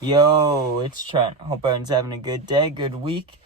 Yo, it's Trent. Hope everyone's having a good day, good week.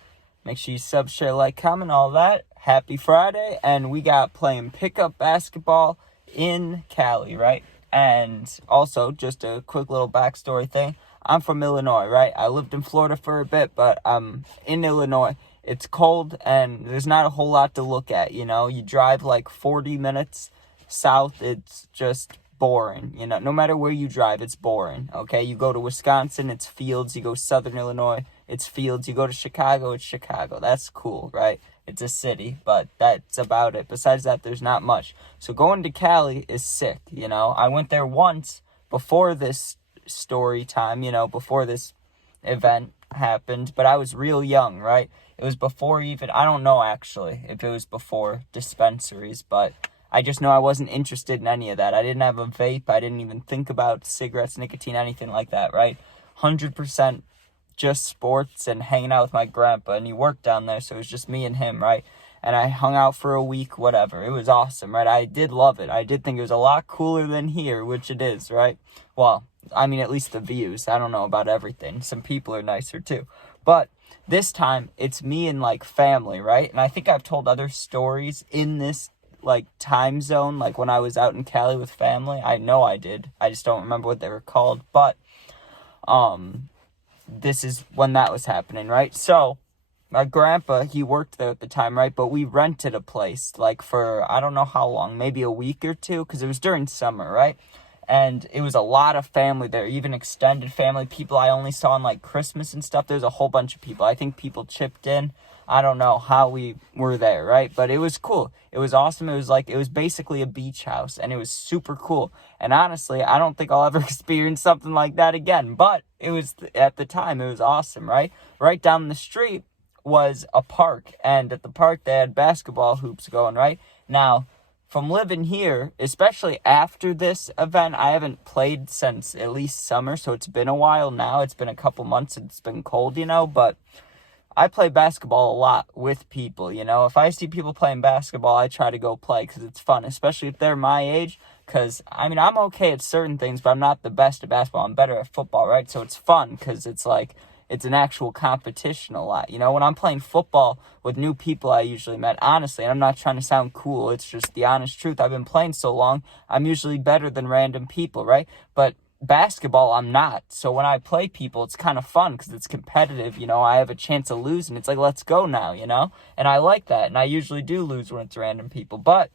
Make sure you sub, share, like, comment, all that. Happy Friday, and we got playing pickup basketball in Cali, right? And also, just a quick little backstory thing. I'm from Illinois, right? I lived in Florida for a bit, but I'm in Illinois. It's cold, and there's not a whole lot to look at, you know? You drive like 40 minutes south, it's just boring. You know, no matter where you drive, it's boring. Okay, you go to Wisconsin, it's fields. You go southern Illinois, it's fields. You go to Chicago, it's Chicago. That's cool, right? It's a city, but that's about it. Besides that, there's not much. So going to Cali is sick. You know, I went there once before this story time. You know, before this event happened, but I was real young, right? It was before even, I don't know actually if it was before dispensaries, but I just know I wasn't interested in any of that. I didn't have a vape. I didn't even think about cigarettes, nicotine, anything like that, right? 100% just sports and hanging out with my grandpa. And he worked down there, so it was just me and him, right? And I hung out for a week, whatever. It was awesome, right? I did love it. I did think it was a lot cooler than here, which it is, right? Well, I mean, at least the views. I don't know about everything. Some people are nicer too. But this time, it's me and, like, family, right? And I think I've told other stories in this like time zone, like when I was out in Cali with family. I know I did. I just don't remember what they were called. But this is when that was happening, right? So my grandpa, he worked there at the time, right? But we rented a place like for I don't know how long, maybe a week or two, because it was during summer, right? And it was a lot of family there, even extended family, people I only saw on like Christmas and stuff. There's a whole bunch of people. I think people chipped in. I don't know how we were there, right? But it was cool. It was awesome. It was basically a beach house, and it was super cool. And honestly, I don't think I'll ever experience something like that again. But it was, at the time, it was awesome, right? Right down the street was a park, and at the park they had basketball hoops going, right? Now, from living here, especially after this event, I haven't played since at least summer, so it's been a while now. It's been a couple months. It's been cold, you know, but I play basketball a lot with people, you know. If I see people playing basketball, I try to go play because it's fun, especially if they're my age. Because, I mean, I'm okay at certain things, but I'm not the best at basketball. I'm better at football, right? So it's fun because it's like, it's an actual competition a lot. You know, when I'm playing football with new people I usually met, honestly, and I'm not trying to sound cool, it's just the honest truth. I've been playing so long, I'm usually better than random people, right? But basketball, I'm not. So when I play people, it's kind of fun because it's competitive. You know, I have a chance of losing. It's like, let's go now, you know? And I like that. And I usually do lose when it's random people. But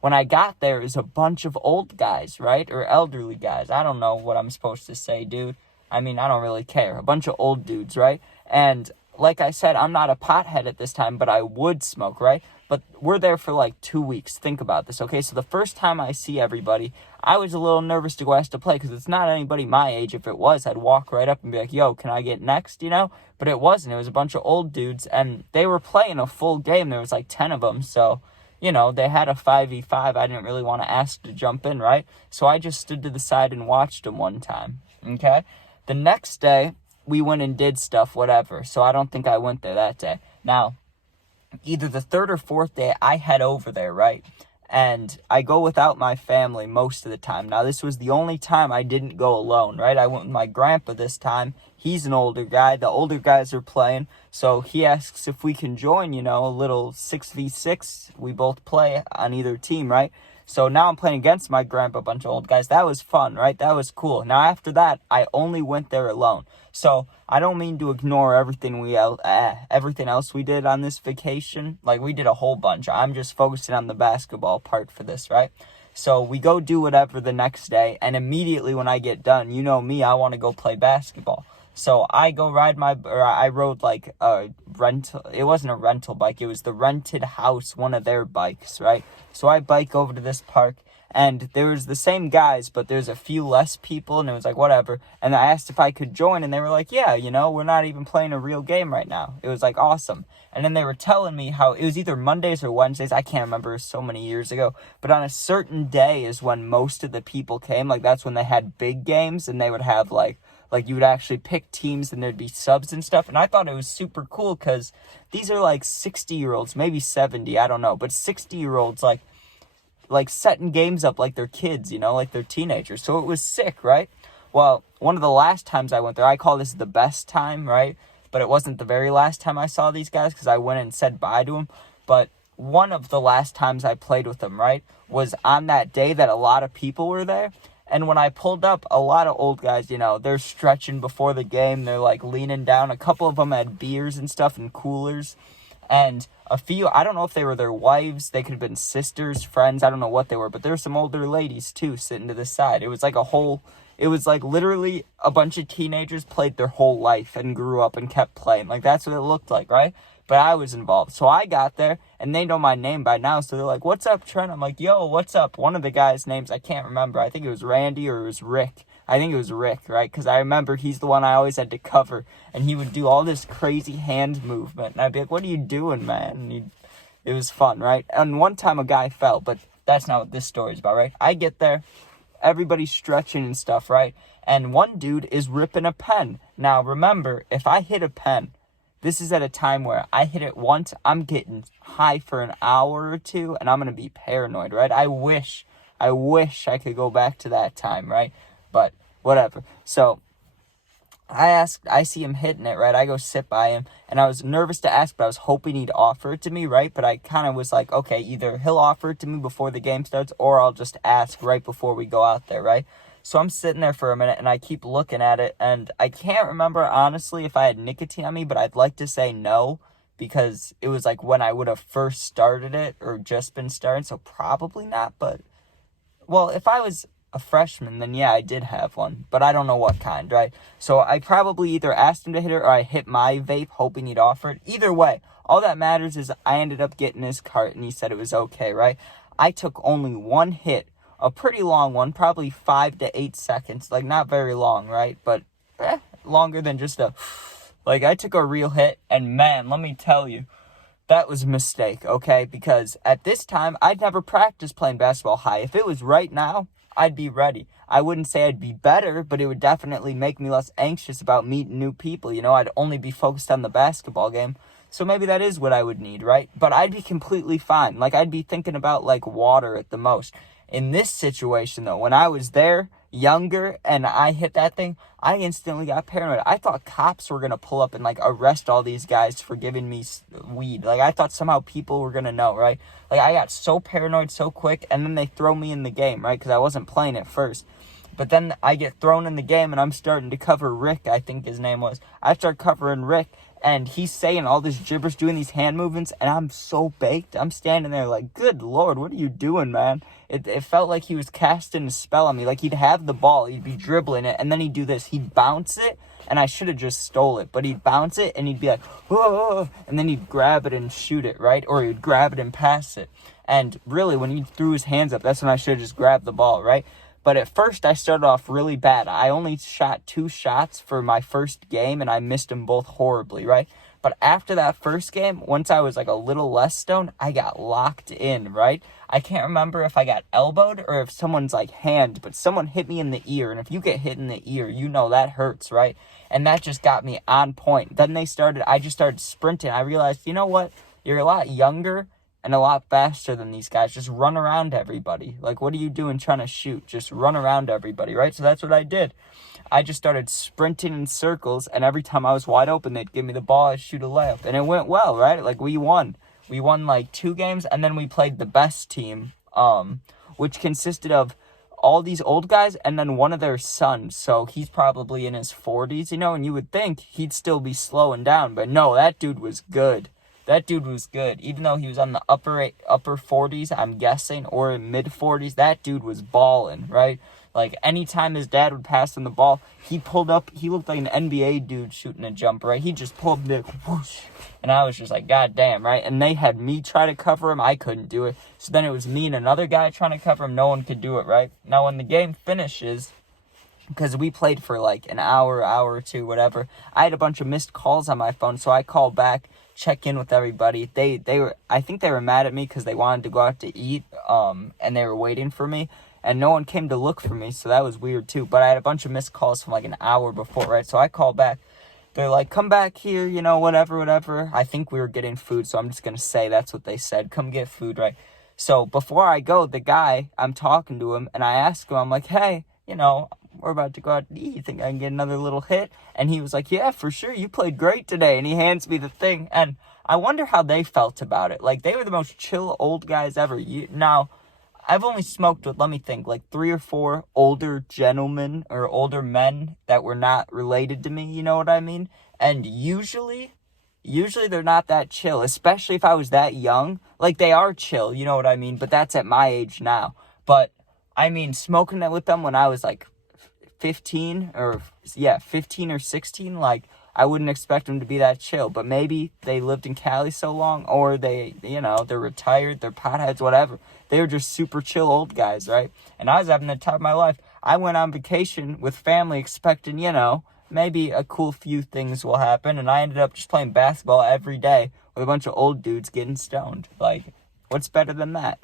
when I got there, it was a bunch of old guys, right? Or elderly guys. I don't know what I'm supposed to say, dude. I mean, I don't really care. A bunch of old dudes, right? And like I said, I'm not a pothead at this time, but I would smoke, right? But we're there for like 2 weeks. Think about this, okay? So the first time I see everybody, I was a little nervous to go ask to play because it's not anybody my age. If it was, I'd walk right up and be like, yo, can I get next, you know? But it wasn't. It was a bunch of old dudes, and they were playing a full game. There was like 10 of them, so, you know, they had a 5v5. I didn't really want to ask to jump in, right? So I just stood to the side and watched them one time, okay? The next day, we went and did stuff, whatever. So I don't think I went there that day. Now, either the third or fourth day, I head over there, right? And I go without my family most of the time. Now, this was the only time I didn't go alone, right? I went with my grandpa this time. He's an older guy. The older guys are playing. So he asks if we can join, you know, a little 6v6. We both play on either team, right? So now I'm playing against my grandpa, a bunch of old guys. That was fun, right? That was cool. Now, after that, I only went there alone. So I don't mean to ignore everything else we did on this vacation. Like, we did a whole bunch. I'm just focusing on the basketball part for this, right? So we go do whatever the next day, and immediately when I get done, you know me, I want to go play basketball. So I go I rode like a rental, it wasn't a rental bike, it was the rented house, one of their bikes, right? So I bike over to this park, and there was the same guys, but there's a few less people, and it was like, whatever. And I asked if I could join, and they were like, yeah, you know, we're not even playing a real game right now. It was like, awesome. And then they were telling me how it was either Mondays or Wednesdays, I can't remember, it was so many years ago, but on a certain day is when most of the people came. Like, that's when they had big games, and they would have like you would actually pick teams and there'd be subs and stuff. And I thought it was super cool because these are like 60-year-olds, maybe 70, I don't know. But 60-year-olds like setting games up like they're kids, you know, like they're teenagers. So it was sick, right? Well, one of the last times I went there, I call this the best time, right? But it wasn't the very last time I saw these guys because I went and said bye to them. But one of the last times I played with them, right, was on that day that a lot of people were there. And when I pulled up, a lot of old guys, they're stretching before the game. They're, like, leaning down. A couple of them had beers and stuff and coolers. And a few, I don't know if they were their wives. They could have been sisters, friends. I don't know what they were. But there were some older ladies, too, sitting to the side. It was like literally a bunch of teenagers played their whole life and grew up and kept playing. Like, that's what it looked like, right? But I was involved. So I got there, and they know my name by now. So they're like, what's up, Trent? I'm like, yo, what's up? One of the guys' names, I can't remember. I think it was Randy or it was Rick. I think it was Rick, right? Because I remember he's the one I always had to cover. And he would do all this crazy hand movement. And I'd be like, what are you doing, man? And it was fun, right? And one time a guy fell, but that's not what this story's about, right? I get there. Everybody's stretching and stuff, right? And one dude is ripping a pen. Now, remember, if I hit a pen, this is at a time where I hit it once, I'm getting high for an hour or two, and I'm going to be paranoid, right? I wish I could go back to that time, right? But whatever. So I see him hitting it, right? I go sit by him, and I was nervous to ask, but I was hoping he'd offer it to me, right? But I kind of was like, okay, either he'll offer it to me before the game starts, or I'll just ask right before we go out there, right? So I'm sitting there for a minute, and I keep looking at it, and I can't remember, honestly, if I had nicotine on me, but I'd like to say no, because it was like when I would have first started it, or just been starting, so probably not, but, well, if I was a freshman, then yeah, I did have one, but I don't know what kind, right? So I probably either asked him to hit it, or I hit my vape, hoping he'd offer it. Either way, all that matters is I ended up getting his cart, and he said it was okay, right? I took only one hit, a pretty long one, probably 5 to 8 seconds, like not very long, right? But longer than just like I took a real hit, and man, let me tell you, that was a mistake, okay? Because at this time, I'd never practiced playing basketball high. If it was right now, I'd be ready. I wouldn't say I'd be better, but it would definitely make me less anxious about meeting new people. I'd only be focused on the basketball game. So maybe that is what I would need, right? But I'd be completely fine. Like, I'd be thinking about, like, water at the most. In this situation, though, when I was there, younger, and I hit that thing, I instantly got paranoid. I thought cops were going to pull up and, like, arrest all these guys for giving me weed. Like, I thought somehow people were going to know, right? Like, I got so paranoid so quick, and then they throw me in the game, right? Because I wasn't playing at first. But then I get thrown in the game, and I'm starting to cover Rick, I think his name was. I start covering Rick, and he's saying all this gibberish, doing these hand movements, and I'm so baked. I'm standing there like, good Lord, what are you doing, man? It felt like he was casting a spell on me. Like, he'd have the ball, he'd be dribbling it, and then he'd do this. He'd bounce it, and I should have just stole it. But he'd bounce it, and he'd be like, whoa, and then he'd grab it and shoot it, right? Or he'd grab it and pass it. And really, when he threw his hands up, that's when I should have just grabbed the ball, right? But at first, I started off really bad. I only shot 2 shots for my first game, and I missed them both horribly, right? But after that first game, once I was like a little less stoned, I got locked in, right? I can't remember if I got elbowed or if someone's like hand, but someone hit me in the ear. And if you get hit in the ear, that hurts, right? And that just got me on point. Then I just started sprinting. I realized, you know what? You're a lot younger and a lot faster than these guys. Just run around everybody. Like, what are you doing trying to shoot? Just run around everybody, right? So that's what I did. I just started sprinting in circles, and every time I was wide open, they'd give me the ball, I'd shoot a layup. And it went well, right? Like, we won. We won, like, 2 games, and then we played the best team, which consisted of all these old guys and then one of their sons. So he's probably in his 40s, and you would think he'd still be slowing down. But no, that dude was good. Even though he was on the upper 40s, I'm guessing, or mid 40s, that dude was balling, right? Like, anytime his dad would pass him the ball, he pulled up, he looked like an NBA dude shooting a jumper, right? He just pulled up, like, whoosh, and I was just like, God damn, right? And they had me try to cover him, I couldn't do it. So then it was me and another guy trying to cover him, no one could do it, right? Now, when the game finishes, because we played for like an hour or two, whatever, I had a bunch of missed calls on my phone, so I called back, check in with everybody. I think they were mad at me because they wanted to go out to eat, and they were waiting for me. And no one came to look for me, so that was weird too. But I had a bunch of missed calls from like an hour before, right? So I called back. They're like, come back here, whatever. I think we were getting food, so I'm just going to say that's what they said. Come get food, right? So before I go, the guy, I'm talking to him, and I ask him, I'm like, hey, we're about to go out to eat. You think I can get another little hit? And he was like, yeah, for sure. You played great today. And he hands me the thing. And I wonder how they felt about it. Like, they were the most chill old guys ever. Now, I've only smoked with, let me think, like 3 or 4 older gentlemen or older men that were not related to me, you know what I mean? And usually they're not that chill, especially if I was that young. Like, they are chill, you know what I mean? But that's at my age now. But, I mean, smoking it with them when I was like 15 or 16, like, I wouldn't expect them to be that chill. But maybe they lived in Cali so long, or they're retired, they're potheads, whatever. They were just super chill old guys, right? And I was having the time of my life. I went on vacation with family expecting, maybe a cool few things will happen. And I ended up just playing basketball every day with a bunch of old dudes getting stoned. Like, what's better than that?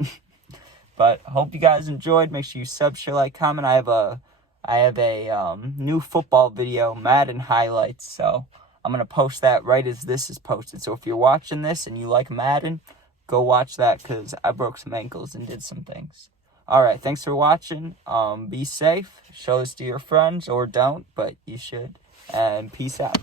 But hope you guys enjoyed. Make sure you sub, share, like, comment. I have a new football video, Madden highlights. So I'm going to post that right as this is posted. So if you're watching this and you like Madden, go watch that, because I broke some ankles and did some things. All right, thanks for watching. Be safe. Show this to your friends, or don't, but you should. And peace out.